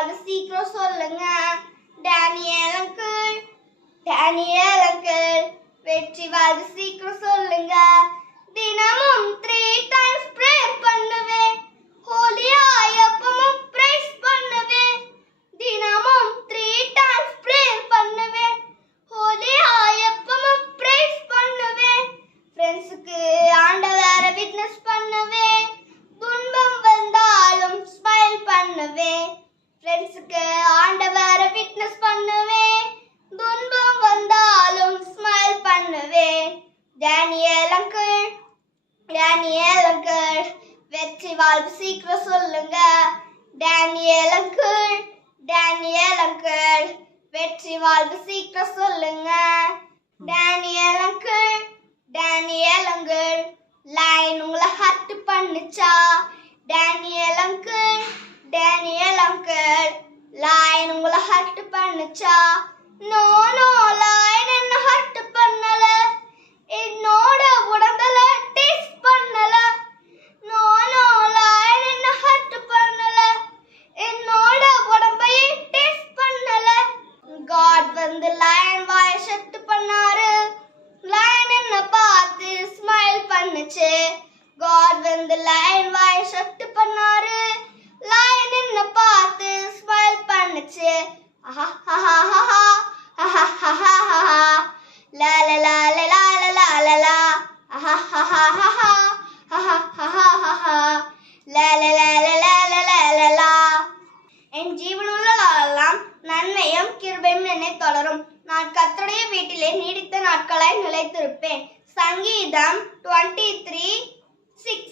யாராவது சீக்கிரம் சொல்லுங்க. டேனியல் அங்கிள் டேனியல் அங்கிள் வெற்றி வாழ்வு சீக்கிரம் சொல்லுங்க. தினமும் த்ரீ டைம்ஸ் ப்ரேயர் பண்ணுவேன் ஹோலி ஆயப்பமும் பிரைஸ் பண்ணுவேன் தினமும் த்ரீ டைம்ஸ் ப்ரேயர் பண்ணுவேன் ஹோலி ஆயப்பமும் ப்ரைஸ் பண்ணுவேன் ஃப்ரெண்ட்ஸுக்கு ஆண்ட ஆண்டவரை விட்னஸ் பண்ணுவேன் துன்பம் வந்தாலும் ஸ்மைல் பண்ணுவேன் ஃப்ரெண்ட்ஸுக்கு ஆண்டவர ஃபிட்னஸ் பண்ணுவேன் துன்பம் வந்தாலும் ஸ்மைல் பண்ணுவேன் டேனியல் அங்கிள் டேனியல் அங்கிள் வெற்றி வாழ்வு சீக்கிரம் சொல்லுங்க. டேனியல் அங்கிள் டேனியல் அங்கிள் வெற்றி வாழ்வு சீக்கிரம் சொல்லுங்க. Daniel uncle Daniel uncle lion உங்களை hurt பண்ணுச்சா Daniel uncle Daniel uncle lion உங்களை ஹர்ட் பண்ணுச்சா? நோ நோ லாயன் என்ன ஹர்ட் பண்ணல? என்னோட உடம்புல டேஸ்ட் பண்ணல. நோ நோ லாயன் என்ன ஹர்ட் பண்ணல? என்னோட உடம்பையே டேஸ்ட் பண்ணல. காட் வந்து லாயன் வாய ஷட் பண்ணாரு. லாயன் என்ன பார்த்து ஸ்மைல் பண்ணுச்சு. காட் வந்து லாயன் வாய ஷட் பண்ணாரு. என் ஜீவனுள்ள நன்மையும் கிருபையும் என்னை தொடரும் நான் கத்தருடைய வீட்டிலே நீடித்த நாட்களாய் நிலைத்திருப்பேன் சங்கீதம் டுவெண்ட்டி த்ரீ சிக்ஸ்